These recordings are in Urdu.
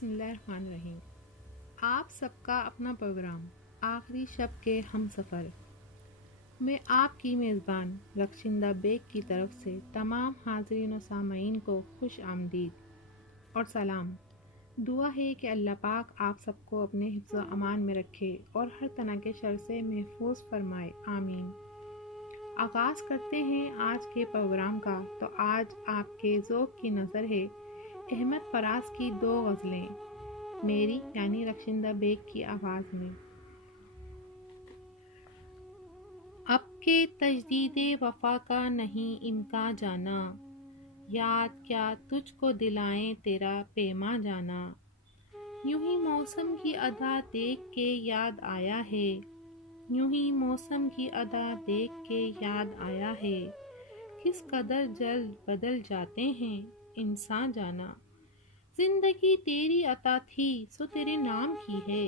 بسم اللہ الرحمن الرحیم۔ آپ سب کا اپنا پروگرام آخری شب کے ہم سفر میں آپ کی میزبان رخشندہ بیگ کی طرف سے تمام حاضرین و سامعین کو خوش آمدید اور سلام۔ دعا ہے کہ اللہ پاک آپ سب کو اپنے حفظ و امان میں رکھے اور ہر طرح کے شر سے محفوظ فرمائے، آمین۔ آغاز کرتے ہیں آج کے پروگرام کا۔ تو آج آپ کے ذوق کی نظر ہے احمد فراز کی 2 غزلیں، میری یعنی رخشندہ بیگ کی آواز میں۔ اب کے تجدید وفا کا نہیں امکان جانا، یاد کیا تجھ کو دلائیں تیرا پیما جانا۔ یوں ہی موسم کی ادا دیکھ کے یاد آیا ہے، یوں ہی موسم کی ادا دیکھ کے یاد آیا ہے، کس قدر جلد بدل جاتے ہیں انسان جانا۔ زندگی تیری عطا تھی سو تیرے نام کی ہے،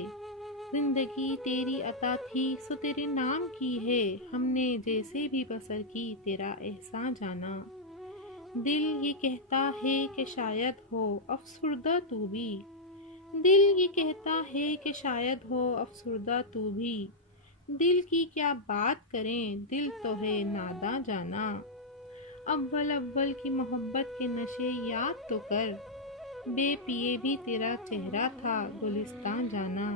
زندگی تیری عطا تھی سو تیرے نام کی ہے، ہم نے جیسے بھی بسر کی تیرا احسان جانا۔ دل یہ کہتا ہے کہ شاید ہو افسردہ تو بھی، دل یہ کہتا ہے کہ شاید ہو افسردہ تو بھی، دل کی کیا بات کریں دل تو ہے ناداں جانا۔ اول اول کی محبت کے نشے یاد تو کر، بے پیے بھی تیرا چہرہ تھا گلستان جانا۔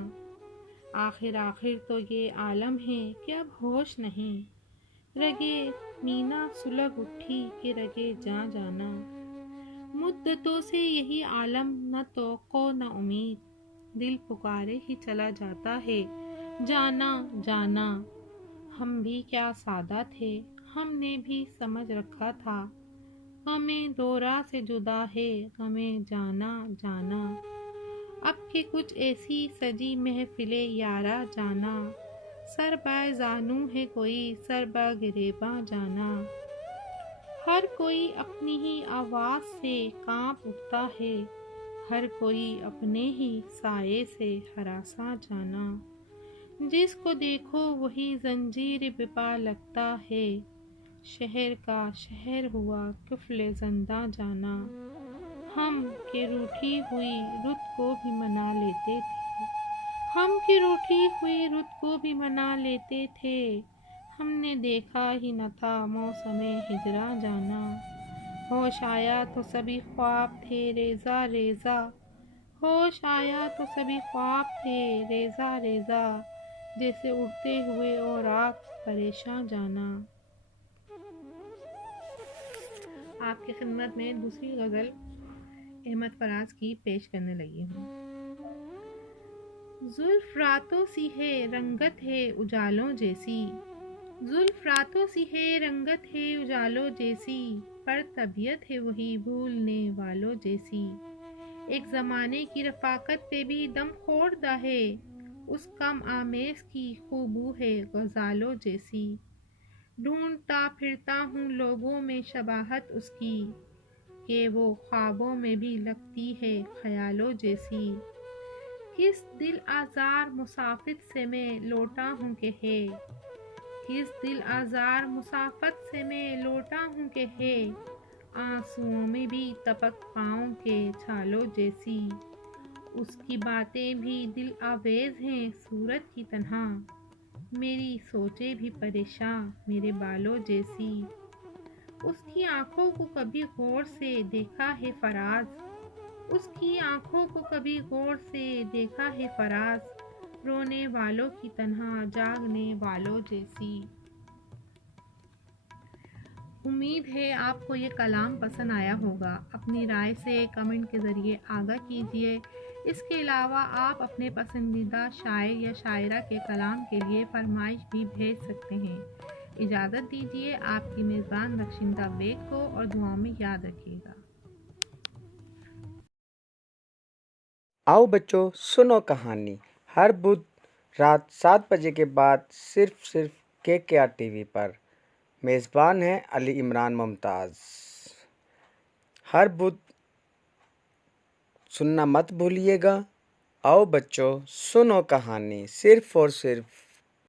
آخر آخر تو یہ عالم ہے کہ اب ہوش نہیں، رگے مینا سلگ اٹھی کہ رگے جاں جانا۔ مدتوں سے یہی عالم نہ توقع نہ امید، دل پکارے ہی چلا جاتا ہے جانا جانا۔ ہم بھی کیا سادہ تھے، ہم نے بھی سمجھ رکھا تھا، غم دورہ سے جدا ہے غم جانا جانا۔ اب کہ کچھ ایسی سجی محفل یارا جانا، سر بہ زانو ہے کوئی سر بہ گریباں جانا۔ ہر کوئی اپنی ہی آواز سے کانپ اٹھتا ہے، ہر کوئی اپنے ہی سائے سے ہراساں جانا۔ جس کو دیکھو وہی زنجیر بپا لگتا ہے، شہر کا شہر ہوا قفل زنداں جانا۔ ہم کہ روٹھی ہوئی رت کو بھی منا لیتے تھے، ہم کہ روٹھی ہوئی رت کو بھی منا لیتے تھے، ہم نے دیکھا ہی نہ تھا موسم ہجراں جانا۔ ہوش آیا تو سبھی خواب تھے ریزہ ریزہ، ہوش آیا تو سبھی خواب تھے ریزہ ریزہ، جیسے اڑتے ہوئے اوراق پریشاں جانا۔ آپ کی خدمت میں دوسری غزل احمد فراز کی پیش کرنے لگی ہوں۔ زلف راتوں سی ہے رنگت ہے اجالوں جیسی، زلف راتوں سی ہے رنگت ہے اجالوں جیسی، پر طبیعت ہے وہی بھولنے والوں جیسی۔ ایک زمانے کی رفاقت پہ بھی دم خوردہ ہے، اس کم آمیز کی خوبو ہے غزالوں جیسی۔ ڈھونڈتا پھرتا ہوں لوگوں میں شباہت اس کی، کہ وہ خوابوں میں بھی لگتی ہے خیالوں جیسی۔ کس دل آزار مسافت سے میں لوٹا ہوں کہ ہے، کس دل آزار مسافت سے میں لوٹا ہوں کہ ہے، آنسوؤں میں بھی تپک پاؤں کے چھالوں جیسی۔ اس کی باتیں بھی دل آویز ہیں صورت کی طرح، میری سوچیں بھی پریشاں میرے بالوں جیسی۔ اس کی آنکھوں کو کبھی غور سے دیکھا ہے فراز، اس کی آنکھوں کو کبھی غور سے دیکھا ہے فراز، رونے والوں کی طرح جاگنے والوں جیسی۔ امید ہے آپ کو یہ کلام پسند آیا ہوگا۔ اپنی رائے سے کمنٹ کے ذریعے آگاہ کیجیے۔ اس کے علاوہ آپ اپنے پسندیدہ شاعر یا شاعرہ کے کلام کے لیے فرمائش بھی بھیج سکتے ہیں۔ اجازت دیجیے، آپ کی میزبان رخشندہ بیگ کو اور دعاؤں میں یاد رکھیے گا۔ آؤ بچوں سنو کہانی، ہر بدھ رات 7 بجے کے بعد صرف KKR ٹی وی پر۔ میزبان ہیں علی عمران ممتاز۔ ہر بدھ سننا مت بھولیے گا۔ آؤ بچوں سنو کہانی، صرف اور صرف